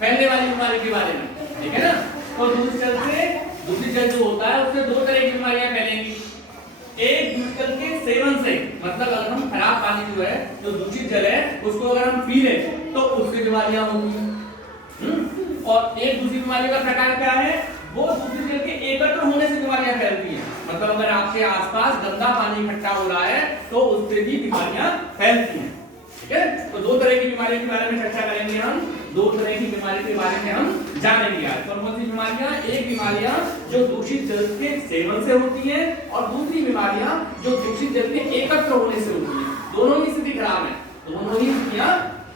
फैलने वाली बीमारी के बारे में, ठीक है ना। तो दूषित जल जो होता है उससे दो तरह की बीमारियां फैलेंगी। एक दूषित जल के सेवन से, मतलब अगर हम खराब पानी जो है, जो दूषित जल है उसको अगर हम पी लें तो उससे बीमारियां होंगी। और एक दूसरी बीमारी का प्रकार क्या है, वो दूषित जल के एकत्र होने से बीमारियां फैलती हैं। मतलब अगर आपके आसपास गंदा पानी इकट्ठा हो रहा है तो उससे भी बीमारियां फैलती हैं, ठीक है। तो दो तरह की बीमारियों के बारे में चर्चा करेंगे हम, दो तरह की बीमारी के बारे में हम जानेंगे आज। कौन कौन सी बीमारियां, एक बीमारियां जो दूषित जल के सेवन से होती हैं और दूसरी बीमारियां जो दूषित जल के एकत्र होने से होती हैं। दोनों ही स्थिति खराब है, दोनों ही स्थितियां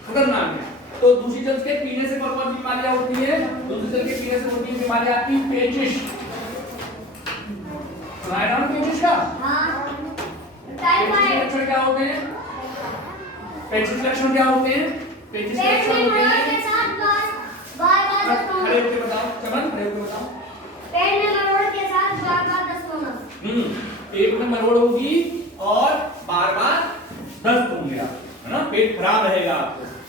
खतरनाक है। तो दूषित जल के पीने से कौन कौन सी बीमारियां होती है, दूषित जल के पीने से होती है बीमारियां आपकी पेचिश, पेचिश का लक्षण क्या होते हैं, पेचिश लक्षण क्या होते हैं, पेचिश लक्षण होते हैं, खड़े होकर बताओ चमन, खड़े होकर बताओ। पेट में मरोड़ के साथ बार-बार दस्त होना। पेट में मरोड़ होगी और बार-बार दस्त होंगे, है ना। पेट खराब रहेगा,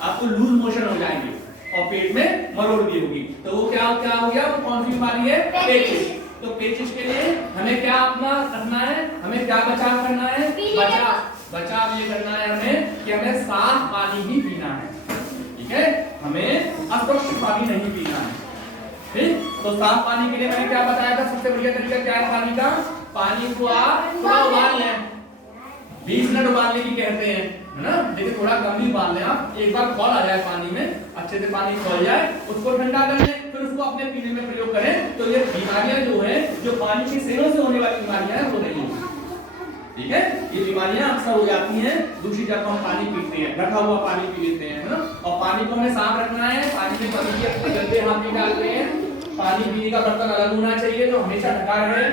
आपको लूज मोशन हो जाएंगे और पेट में मरोड़ भी होगी। तो वो क्या हो गया, वो कौन सी बीमारी है, पेचिश। तो पेचिश के लिए हमें क्या अपना रखना है, हमें क्या बचाव करना है, बचाव ये करना है हमें कि हमें साफ पानी ही पीना है, ठीक है। हमें अस्वच्छ पानी नहीं पीना है, ठीक। तो साफ पानी के लिए मैंने क्या बताया था, सबसे बढ़िया तरीका क्या है पानी का, पानी को आप थोड़ा उबाल लें, 20 मिनट उबालने की कहते हैं, है ना। देखिए थोड़ा कम ही उबाल लें आप, एक बार खौल आ जाए पानी में, अच्छे से पानी खौल जाए, उसको ठंडा कर लें, फिर उसको अपने पीने में प्रयोग करें। तो ये बीमारियां जो है, जो पानी के सेवन से होने वाली बीमारियां हैं वो नहीं होंगी, ठीक है। ये बीमारियां अक्सर हो जाती हैं दूषित जब हम पानी पीते हैं, रखा हुआ पानी पी लेते हैं, है ना। और पानी को हमें साफ रखना है, पानी में कभी भी अपने गंदे हाथ नहीं डालते हैं, पानी पीने का बर्तन अलग होना चाहिए जो हमेशा ढका रहे,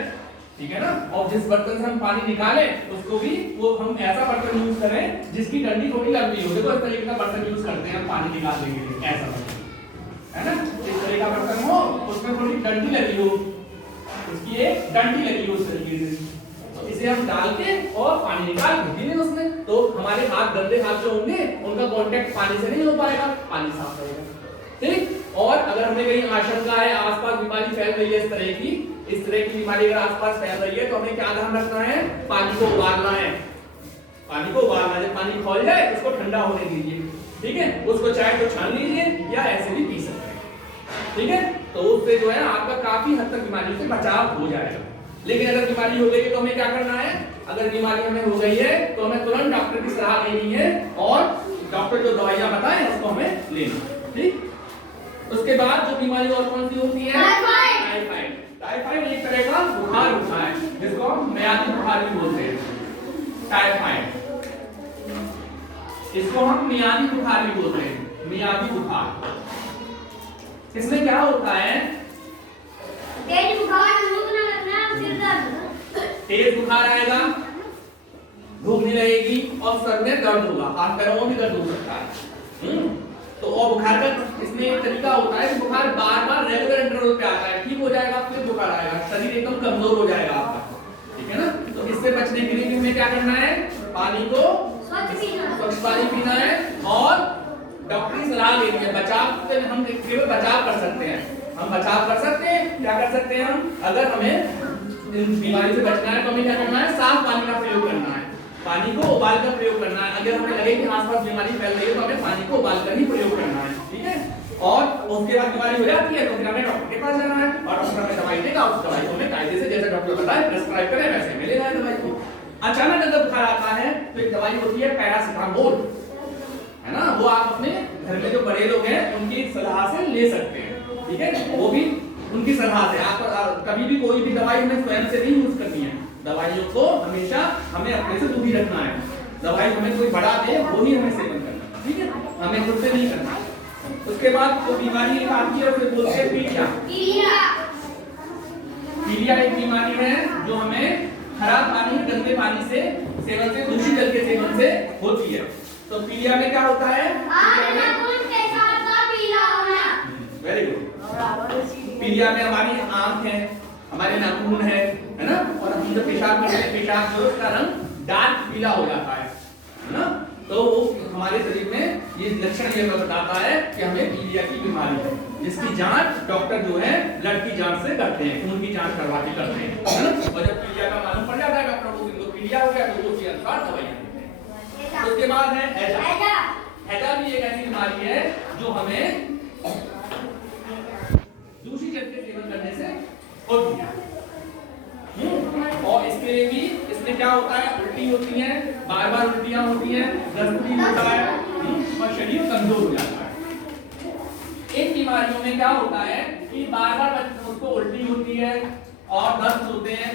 ठीक है ना। और जिस बर्तन से हम पानी निकालें उसको भी वो हम ऐसा बर्तन यूज करें जिसकी डंडी थोड़ी लंबी हो। देखो इस तरीके का बर्तन यूज करते हैं पानी निकालने के लिए, ऐसा बर्तन, है ना। इस तरह का बर्तन हो, उसमें थोड़ी डंडी लगी हो, उसकी एक डंडी लगी हो उस तरीके से, तो इसे हम डाल के और पानी निकाल के पी लें उसमें। तो हमारे हाथ, गंदे हाथ जो होंगे उनका कांटेक्ट पानी से नहीं हो पाएगा, पानी साफ रहेगा, ठीक। और अगर हमें कहीं आशंका है, आसपास बीमारी फैल रही है, इस तरह की बीमारी अगर आसपास फैल रही है तो हमें क्या ध्यान रखना है, पानी को उबालना है, पानी को उबालना है। जब पानी खौल जाए उसको ठंडा होने दीजिए, ठीक है। उसको चाहे तो छान लीजिए या ऐसे भी पी सकते हैं, ठीक है। तो उससे जो है आपका काफी हद तक बीमारी से बचाव हो जाएगा। लेकिन अगर बीमारी हो गई है तो हमें क्या करना है, अगर बीमारी हमें हो गई है तो हमें तुरंत डॉक्टर की सलाह लेनी है और डॉक्टर जो दवाइयां बताएं उसको हमें लेना, ठीक। उसके बाद जो बीमारी और कौन सी होती है, टाइफाइड। टाइफाइड एक तरह का बुखार होता है जिसको हम मियादी बुखार भी बोलते हैं, टाइफाइड, इसको हम मियादी बुखार भी बोलते हैं, मियादी बुखार। इसमें क्या होता है, तेज बुखार, भूख न लगना, सिर दर्द, तेज बुखार आएगा, भूख नहीं लगेगी और सर में दर्द होगा, हाथ पैरों में भी दर्द हो सकता है। तो और बुखार का इसमें एक तरीका होता है कि बुखार बार-बार रेगुलर इंटरवल पे आता है, ठीक हो जाएगा फिर बुखार आएगा, शरीर एकदम कमजोर हो जाएगा आपका, ठीक है ना। तो इससे बचने के लिए हमें क्या करना है, पानी को स्वच्छ पानी पीना है और डॉक्टरी सलाह लेनी है। बचाव से हम केवल बचाव कर सकते हैं, हम बचाव कर सकते हैं, क्या कर सकते हैं हम, अगर हमें बीमारी से बचना है तो हमें क्या करना है, साफ पानी का प्रयोग करना है, पानी को उबाल कर प्रयोग करना है। अगर हमें लगे कि आसपास बीमारी फैल रही है तो हमें पानी को उबाल कर ही प्रयोग करना है, ठीक है। और उसके बाद बीमारी हो जाती है तो फिर हमें डॉक्टर के पास जाना है और डॉक्टर हमें दवाई देगा, उस दवाई को हमें कायदे से जैसे डॉक्टर बताए प्रिस्क्राइब करें वैसे हमें लेना है दवाई को। अचानक अगर बुखार आता है तो एक दवाई होती है पैरासिटामोल, है ना, वो आप अपने घर में जो बड़े लोग हैं उनकी सलाह से ले सकते हैं, ठीक है। वो भी उनकी सलाह से, आप कभी भी कोई भी दवाई हमें स्वयं से नहीं यूज करनी है, दवाइयों को हमेशा हमें अपने से दूर ही रखना है। दवाई हमें कोई बढ़ा दे वो ही हमें सेवन करना है, ठीक है, हमें खुद से नहीं करना। उसके बाद जो बीमारी आती है उसे बोलते हैं पीलिया। पीलिया एक बीमारी है जो हमें खराब पानी, गंदे पानी से सेवन से, दूषित जल के सेवन से होती है। तो पीलिया में क्या होता है, वेरी गुड। पीलिया में हमारी आंख है, हमारे नाखून है ना, और हम जब पेशाब करते हैं पेशाब जो उसका रंग डार्क पीला हो जाता है ना, तो वो हमारे शरीर में ये लक्षण ये बताता है कि हमें पीलिया की बीमारी है, जिसकी जांच डॉक्टर जो है ब्लड की जांच से करते हैं, खून की जांच करवा के करते हैं, है ना। और जब पीलिया का मालूम पड़ जाता है डॉक्टर को इनको पीलिया हो गया तो उसी अनुसार दवाइयां देते हैं। उसके बाद है हैजा। हैजा भी एक ऐसी बीमारी है जो हमें दूसरी जल के सेवन करने से होती है। और इसके लिए भी इसमें क्या होता है, उल्टी होती है, बार बार उल्टियां होती हैं, दस्त भी होता है और शरीर कमजोर हो जाता है। इन बीमारियों में क्या होता है कि बार बार उसको उल्टी होती है और दस्त होते हैं।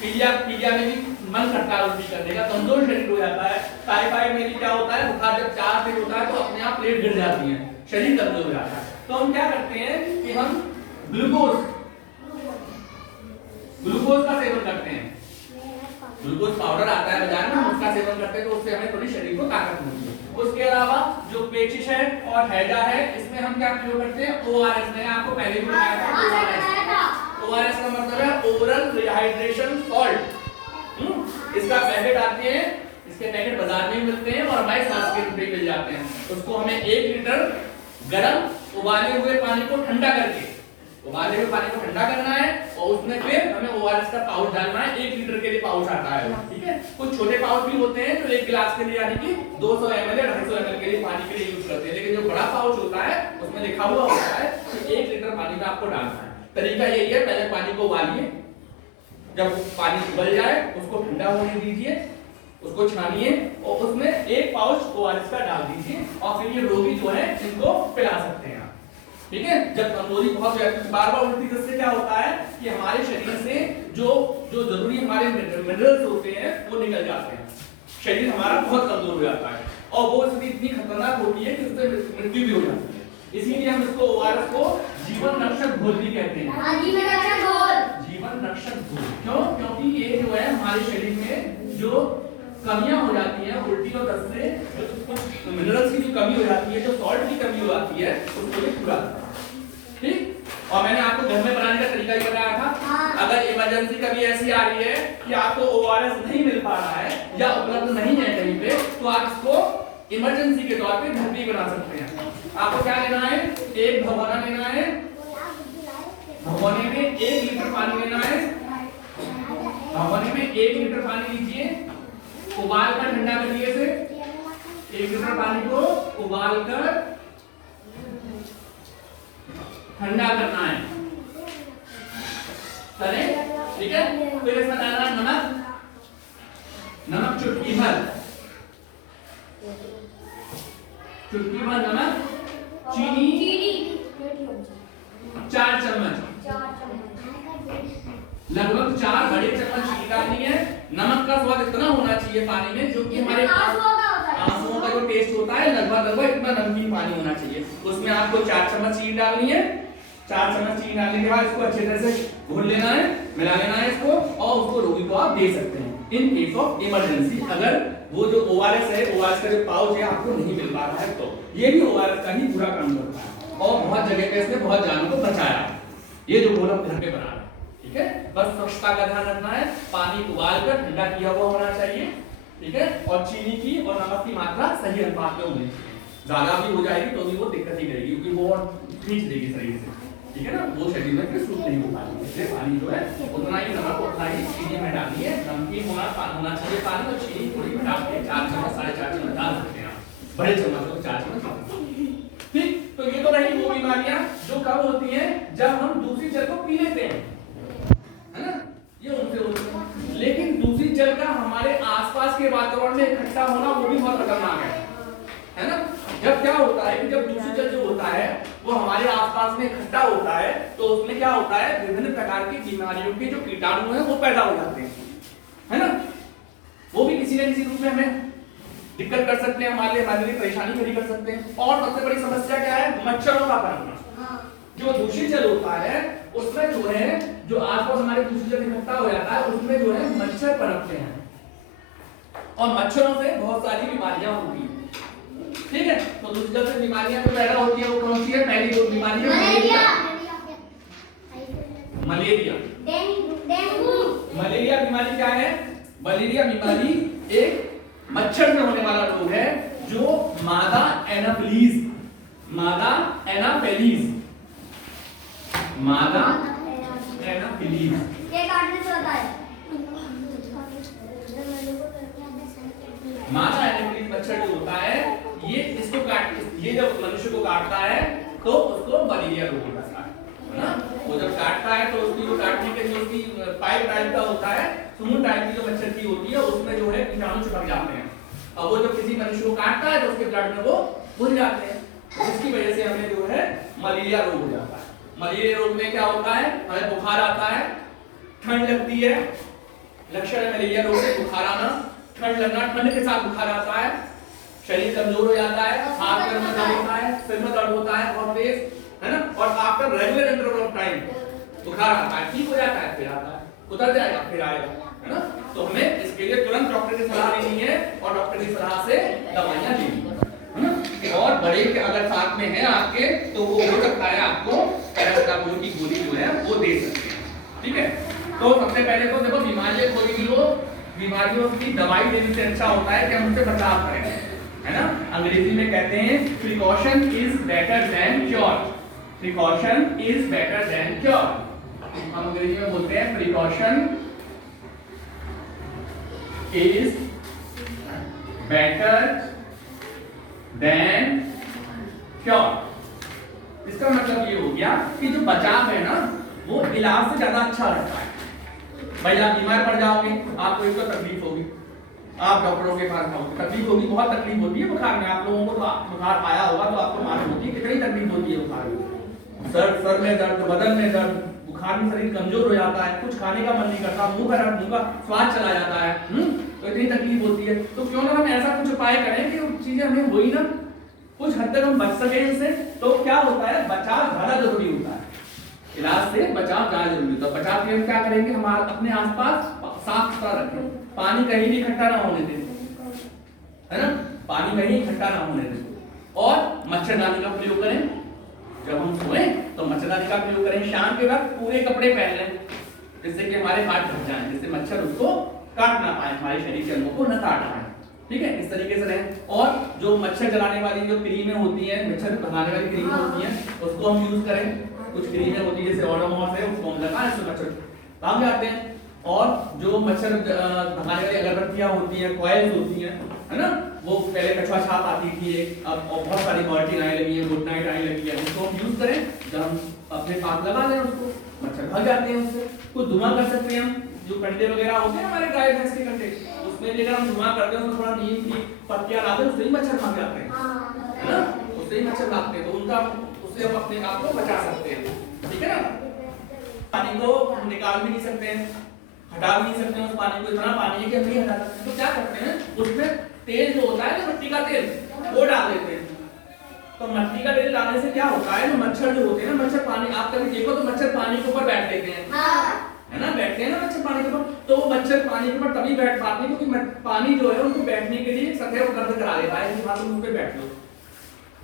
पीलिया में भी मन करता है उल्टी करने का, कमजोर शरीर हो जाता है। टाइफाइड में भी क्या होता है, बुखार जब 4 दिन होता है तो अपने आप प्लेट गिर जाती है, शरीर कमजोर हो जाता है। तो हम क्या करते हैं कि हम ग्लूकोज का सेवन करते हैं। ग्लूकोज पाउडर आता है बाजार में, उसका सेवन करते हैं तो उससे हमें थोड़ी शरीर को ताकत मिलती है। उसके अलावा जो पेचिश है और हैजा है, इसमें हम क्या प्रयोग करते हैं, ओआरएस। मैंने आपको पहले भी बताया था ओआरएस। ओआरएस का मतलब है ओरल रिहाइड्रेशन सॉल्ट। इसका पैकेट आते हैं, इसके पैकेट बाजार में मिलते हैं और हमारे स्वास्थ्य केंद्र पे मिल जाते हैं। उसको हमें 1 लीटर गर्म उबाले हुए पानी को ठंडा करके, उबाले हुए पानी को ठंडा करना है और उसमें फिर हमें ओआरएस का पाउच डालना है। 1 लीटर के लिए पाउच आता है, ठीक है। कुछ छोटे पाउच भी होते हैं जो 1 गिलास के लिए यानी कि 200 ml या 250 ml के लिए पानी के लिए यूज करते हैं, लेकिन जो बड़ा पाउच होता है उसमें लिखा हुआ होता है कि 1 लीटर पानी में आपको डालना है। तरीका यही है, पहले पानी को उबालिए, जब पानी उबल जाए उसको ठंडा होने दीजिए, उसको छानिए और उसमें 1 पाउच ओआरएस का डाल दीजिए और फिर ये रोगी जो है इनको पिला सकते हैं, ठीक है। जब कमजोरी बहुत बार बार उल्टी से क्या होता है कि हमारे शरीर से जो जरूरी हमारे मिनरल्स होते हैं वो निकल जाते हैं, शरीर हमारा बहुत कमजोर हो जाता है और वो स्थिति इतनी खतरनाक होती है कि उससे मृत्यु भी हो जाती है। इसीलिए हम इसको ओआरएस को जीवन रक्षक घोल भी कहते हैं। जीवन रक्षक घोल क्यों? क्योंकि ये जो है हमारे शरीर में जो कमियां हो जाती हैं उल्टी और दस्त से, जो मिनरल्स की जो कमी हो जाती है, जो सॉल्ट की कमी हो जाती है, उसको ये पूरा करता है, ठीक। और मैंने आपको घर में बनाने का तरीका ही बताया था। अगर इमरजेंसी कभी ऐसी आ रही है कि आपको ओआरएस नहीं मिल पा रहा है या उपलब्ध नहीं है कहीं पे, तो आप इसको इमरजेंसी के तौर पे घर पे बना सकते हैं। आपको क्या लेना है, एक भगोना लेना है, भगोने में 1 लीटर पानी लेना है, भगोने में 1 लीटर पानी लीजिए, उबाल कर ठंडा करिए इसे। 1 लीटर पानी को उबाल कर ठंडा करना है, करें, ठीक है। फिर इसमें डालना है नमक, नमक चुटकी भर, चुटकी भर नमक, चीनी 4 चम्मच, लगभग 4 बड़े चम्मच चीनी डालनी है। नमक का स्वाद इतना होना चाहिए पानी में जो कि हमारे आंसुओं का जो टेस्ट होता है लगभग इतना नमकीन पानी होना चाहिए। उसमें आपको 4 चम्मच चीनी डालनी है। 4 चम्मच चीनी डालने के बाद इसको अच्छे तरह से घोल लेना है, मिला लेना है इसको और उसको रोगी को आप दे सकते हैं इन केस ऑफ इमरजेंसी। अगर वो जो ओआरएस है, ओआरएस का जो पाउच है आपको नहीं मिल पा रहा है तो ये भी ओआरएस का ही पूरा काम करता है और बहुत जगह पे इसने बहुत जानों को बचाया। ये जो घोल हम घर पे बना रहे हैं, ठीक है। बस स्वच्छता का ध्यान रखना है, पानी उबाल कर ठंडा किया हुआ होना चाहिए, ठीक है। और चीनी की और नमक की मात्रा सही अनुपात में होनी चाहिए। ज्यादा भी हो जाएगी तो भी वो दिक्कत ही करेगी क्योंकि वो खींच देगी शरीर से, ठीक है ना, वो शरीर में फिर सूट नहीं हो पाएगी। इसलिए पानी जो है उतना ही नमक उतना ही चीनी में डालनी है। नमकीन होना चाहिए पानी और चीनी थोड़ी में डाल के 4 चम्मच 4.5 चम्मच डाल सकते हैं, बड़े चम्मच को 4 चम्मच, ठीक। तो ये तो रही वो बीमारियां जो कब होती हैं, जब हम दूसरी जल को पी लेते हैं, है ना, ये उनसे होती है। लेकिन दूसरी जल का हमारे आसपास के वातावरण में इकट्ठा होना वो भी बहुत खतरनाक है ना। जब क्या होता है कि जब दूसरी जल जो होता है वो हमारे आसपास में इकट्ठा होता है तो उसमें क्या होता है, विभिन्न प्रकार की बीमारियों के जो कीटाणु हैं वो पैदा हो जाते हैं, है ना। वो भी किसी न किसी रूप में हमें दिक्कत कर सकते हैं, हमारे लिए परेशानी खड़ी कर सकते हैं। और सबसे बड़ी समस्या क्या है, मच्छरों का पनपना। जो दूषित जल होता है उसमें जो है, जो आसपास हमारे दूषित जल इकट्ठा हो जाता है उसमें जो है मच्छर पनपते हैं और मच्छरों से बहुत सारी बीमारियां होती हैं, ठीक है। तो दूषित जल से बीमारियां जो पैदा होती है वो कौन सी है, पहली दो बीमारी है मलेरिया, डेंगू। मलेरिया बीमारी क्या है, मलेरिया बीमारी एक मच्छर से होने वाला रोग है जो मादा एनाफिलीज, मादा एनाफिलीज, मादा एनाफिलीज, ये काटने से होता है। मादा एनाफिलीज मच्छर जो होता है ये इसको काट, ये जब मनुष्य को काटता है तो उसको मलेरिया रोग हो जाता है ना। वो जब काटता है तो उसकी जो काटने के जो उसकी पाइप टाइप का होता है, सुमुन टाइप की जो मच्छर की होती है उसमें जो है कीटाणु चिपक जाते हैं। अब वो जब किसी मनुष्य को काटता है तो उसके ब्लड में वो घुल जाते हैं, जिसकी वजह से हमें जो है मलेरिया रोग हो जाता है। मलेरिया रोग में क्या होता है, हमें बुखार आता है, ठंड लगती है, लक्षण है मलेरिया रोग में बुखार आना, ठंड लगना, ठंड के साथ बुखार आता है, शरीर कमजोर हो जाता है, हाथ पैर में दर्द होता है, सिर में दर्द होता है बहुत तेज, है ना। और after regular interval of time बुखार आता है, ठीक हो जाता है, फिर आता है, उतर जाएगा, फिर आएगा, है ना। तो हमें इसके लिए तुरंत डॉक्टर की सलाह लेनी है और डॉक्टर की सलाह से दवाइयां लेनी है ना। और बड़े के अगर साथ में है आपके तो वो हो सकता है आपको पैरासिटामोल की गोली जो है वो दे सकते हैं, ठीक है। तो सबसे पहले तो देखो बीमारियां कोई भी हो, बीमारियों की दवाई देने से अच्छा होता है कि हम उनसे बचाव करें, है ना। अंग्रेजी में कहते हैं precaution is better than cure, precaution is better than cure. हम अंग्रेजी में बोलते हैं precaution is better than cure. इसका मतलब ये हो गया कि जो बचाव है ना वो इलाज से ज्यादा अच्छा रहता है। भाई आप बीमार पड़ जाओगे, आपको एक तो तकलीफ होगी, आप डॉक्टरों के पास जाओगे, तकलीफ होगी, बहुत तकलीफ होती है बुखार में। आप लोगों को तो बुखार आया होगा तो आपको मालूम होती है कितनी तकलीफ होती है बुखार में। सर में दर्द, बदन में दर्द, बुखार में शरीर कमजोर हो जाता है, कुछ खाने का मन नहीं करता, मुंह का स्वाद चला जाता है, तो इतनी तकलीफ होती है। तो क्यों ना हम ऐसा कुछ उपाय करें कि वो चीजें हमें हुई ना, कुछ हद तक हम बच सके इनसे। तो क्या होता है, बचाव ज्यादा जरूरी होता है, इलाज से बचाव ज्यादा जरूरी होता है। बचाव के लिए क्या करेंगे, हम अपने आसपास साफ सुथरा रखें, पानी कहीं भी इकट्ठा ना होने दें, है ना, पानी कहीं इकट्ठा ना होने दें। और मच्छरदानी का प्रयोग करें, जब हम सोए तो मच्छरदानी का प्रयोग करें। शाम के वक्त पूरे कपड़े पहन लें जिससे कि हमारे हाथ ढक जाएं, जिससे मच्छर उसको काट ना पाए, हमारे शरीर के अंगों को न काट पाए, ठीक है। इस तरीके से रहें। और जो मच्छर जलाने वाली जो क्रीमें होती हैं, मच्छर भगाने वाली क्रीमें होती हैं, उसको हम यूज करें। कुछ क्रीमें होती है जैसे ओडोमॉस है, उसको हम लगाएं, इससे मच्छर भाग जाते हैं। और जो मच्छर भगाने वाली अगरबत्तियां होती हैं, कॉइल्स होती हैं, है ना, वो पहले कछुआ छाप आती थी एक, अब बहुत सारी क्वालिटी आने लगी है, गुड नाइट आने लगी है, उसको हम यूज करें। जब हम अपने पास लगा दें उसको, मच्छर भाग जाते हैं उससे। कुछ धुआं कर सकते हैं हम, जो कंडे वगैरह होते हैं हमारे गाय भैंस के कंडे, उसमें लेकर हम धुआं करते हैं, उसमें थोड़ा नीम की पत्तियां डालते हैं, उससे ही मच्छर भाग जाते हैं, है ना, उससे ही मच्छर भागते हैं। तो उनका उससे हम अपने आप को बचा सकते हैं, ठीक है ना। पानी को निकाल भी नहीं सकते हैं, हटा भी नहीं सकते हैं उस पानी को, इतना पानी है कि हम नहीं हटा सकते। तो क्या करते हैं, उसमें तेल जो होता है, मिट्टी का तेल, वो डाल देते हैं। तो मिट्टी का तेल डालने से क्या होता है, जो मच्छर जो होते हैं ना, मच्छर पानी, आप कभी देखो तो मच्छर पानी के ऊपर बैठ लेते हैं, है ना, बैठते हैं ना मच्छर पानी के ऊपर। तो वो मच्छर पानी के ऊपर तभी बैठ पाते हैं क्योंकि पानी जो है उनको बैठने के लिए सतह उपलब्ध करा देता है कि हाँ तुम उस पे बैठ लो।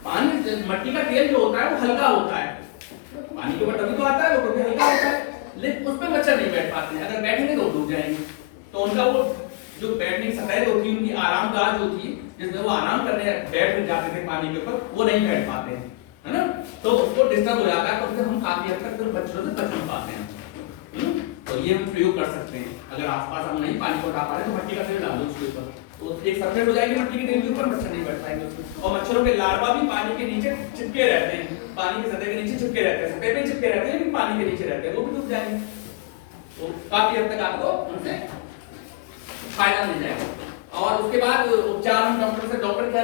पानी, मिट्टी का तेल जो होता है वो हल्का होता है, पानी के ऊपर तभी तो आता है, वो कभी हल्का होता है, लेकिन उस पे मच्छर नहीं बैठ पाते हैं। अगर बैठेंगे तो डूब जाएंगे। तो उनका वो जो बैठने की सतह होती है, उनकी आराम गाह जो थी जिसमें वो आराम करने बैठ जाते थे पानी के ऊपर, वो नहीं बैठ पाते हैं, है ना। तो उसको डिस्टर्ब हो जाता है, तो फिर हम काफी हद तक मच्छरों से बच नहीं पाते हैं। तो ये हम प्रयोग कर सकते हैं। अगर आसपास हम नहीं पानी को उठा पा रहे तो मिट्टी का तेल डाल दो उसके ऊपर, तो एक सरफेस हो जाएगी मिट्टी के तेल के ऊपर, मच्छर नहीं बैठ पाएंगे उसमें। और मच्छरों के लार्वा भी पानी के नीचे चिपके रहते हैं, पानी की सतह के नीचे चिपके रहते हैं, सतह पे चिपके रहते हैं लेकिन पानी के नीचे रहते हैं, वो भी डूब जाएंगे। तो काफी हद तक आपको उनसे फायदा मिल जाएगा। और उसके बाद उपचार हम डॉक्टर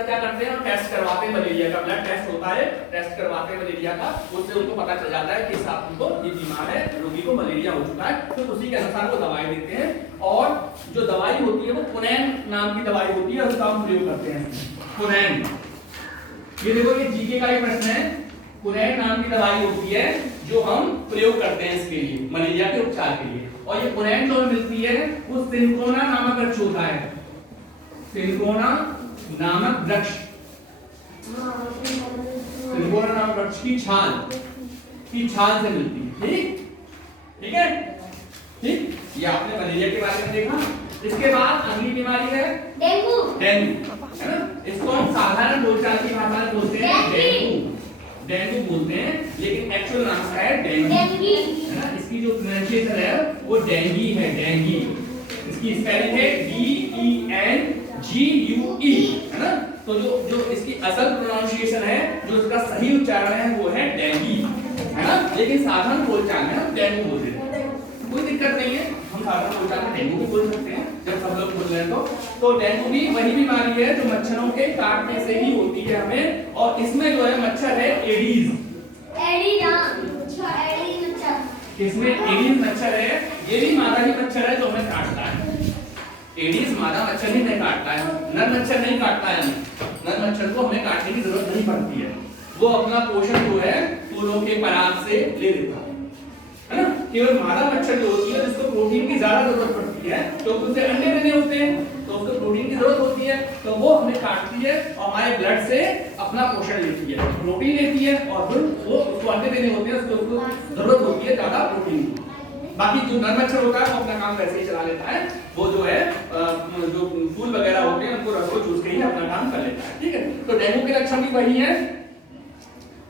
क्या करते हैं, टेस्ट करवाते हैं मलेरिया का, ब्लड टेस्ट होता है, टेस्ट करवाते हैं मलेरिया का, उससे उनको पता चल जाता है कि इस आदमी को ये बीमार है, रोगी को मलेरिया हो चुका है, तो उसी के अनुसार वो दवाई देते हैं। और जो दवाई होती है वो कुनैन नाम की दवाई होती है, उसका हम प्रयोग करते हैं। कुनैन, ये देखो ये जीके का ही प्रश्न है, कुनैन नाम की दवाई होती है जो हम प्रयोग करते हैं इसके लिए, मलेरिया के उपचार के लिए। और ये कुनैन जो मिलती है वो सिंकोना नामक वृक्ष होता है, सिंकोना नामक वृक्ष, सिंकोना नामक वृक्ष की छाल से मिलती है, ठीक है, ठीक। ये आपने मलेरिया के बारे में देखा। इसके बाद अगली बीमारी है डेंगू, है ना। इसको हम साधारण बोलचाल की भाषा में बोलते हैं डेंगू, डेंगू बोलते हैं, लेकिन एक्चुअल नाम इसका है डेंगी, है ना। इसकी जो प्रोनाउंसिएशन है वो डेंगी है, डेंगी। इसकी स्पेलिंग है DENGUE, है ना। तो जो इसकी असल प्रोनाउंसिएशन है, जो इसका सही उच्चारण है वो है डेंगी, है ना। लेकिन साधारण बोलचाल में हम डेंगू बोलते हैं, कोई दिक्कत नहीं है, हम साधारण बोलचाल में डेंगू भी बोल सकते हैं जब सब लोग बोल रहे हैं तो डेंगू भी वही बीमारी है जो मच्छरों के काटने से ही होती है हमें, और इसमें जो है मच्छर है एडीज, इसमें एडीज मच्छर है, ये भी मादा ही मच्छर है जो हमें काटता है। एडीज मादा मच्छर ही नहीं काटता है, नर मच्छर नहीं काटता है, नर मच्छर को हमें काटने की जरूरत नहीं पड़ती है, वो अपना पोषण जो है फूलों के पराग से ले लेता है ना। केवल मादा मच्छर जो होती है जिसको प्रोटीन की ज्यादा जरूरत पड़ती है, तो उसे अंडे देने होते हैं, तो उसको प्रोटीन की जरूरत होती है, तो वो हमें काटती है और हमारे ब्लड से अपना पोषण लेती है, प्रोटीन लेती है, और फिर वो उसको अंडे देने होते हैं, उसको जरूरत होती है ज्यादा प्रोटीन की। बाकी जो नर मच्छर होता है वो अपना काम वैसे ही चला लेता है, वो जो है जो फूल वगैरह होते हैं उनको रस को चूस के ही अपना काम कर लेता है, ठीक है। तो डेंगू के लक्षण भी वही है,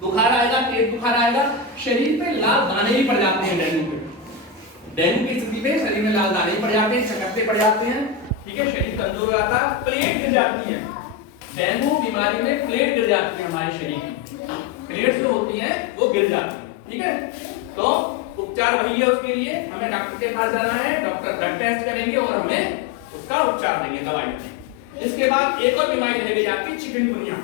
बुखार आएगा, तेज बुखार आएगा, शरीर पे लाल दाने भी पड़ जाते हैं डेंगू की स्थिति में शरीर में लाल दाने पड़ जाते हैं, चकत्ते पड़ जाते हैं, ठीक है। शरीर कमजोर हो जाता है, प्लेट गिर जाती है, डेंगू बीमारी में प्लेट गिर जाती है, हमारे शरीर की प्लेट्स जो होती हैं वो गिर जाती है, ठीक है। तो उपचार वही है, उसके लिए हमें डॉक्टर के पास जाना है, डॉक्टर ब्लड टेस्ट करेंगे और हमें उसका उपचार देंगे, दवाई देंगे। इसके बाद एक और बीमारी रह गई आपकी चिकनगुनिया,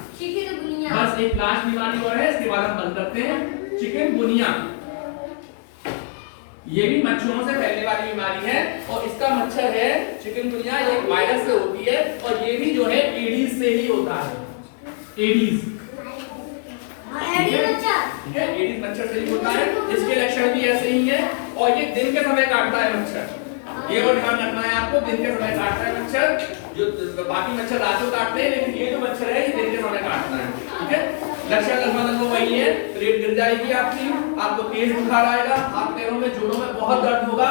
बस एक लास्ट बीमारी और है, इसके बाद हम बंद करते हैं। चिकनगुनिया ये भी मच्छरों से फैलने वाली बीमारी है, और इसका मच्छर है चिकनगुनिया, ये एक वायरस से होती है, और ये भी जो है एडीज से ही होता है, एडीज, ठीक है, एडीज मच्छर से ही होता है। इसके लक्षण भी ऐसे ही है, और ये दिन के समय काटता है मच्छर, ये और ध्यान रखना है आपको, दिन के समय काटता है मच्छर, जो बाकी मच्छर रात को काटते हैं, लेकिन ये जो मच्छर है ये दिन के समय काटता है, ठीक है। लक्षण लगभग वही है, प्लेट गिर जाएगी आपकी, आपको तेज बुखार आएगा, हाथ पैरों में जोड़ों में बहुत दर्द होगा,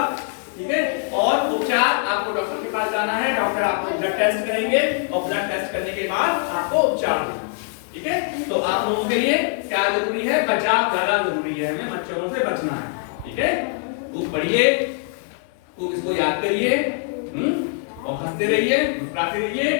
ठीक है। और उपचार आपको डॉक्टर के पास जाना है, डॉक्टर आपको ब्लड टेस्ट करेंगे, और ब्लड टेस्ट करने के बाद आपको उपचार देंगे, ठीक है। तो आप लोगों के लिए क्या जरूरी है, बचाव ज्यादा जरूरी है, हमें मच्छरों से बचना है, ठीक है। खूब पढ़िए, खूब इसको याद करिए, और हंसते रहिए, मुस्कुराते रहिए।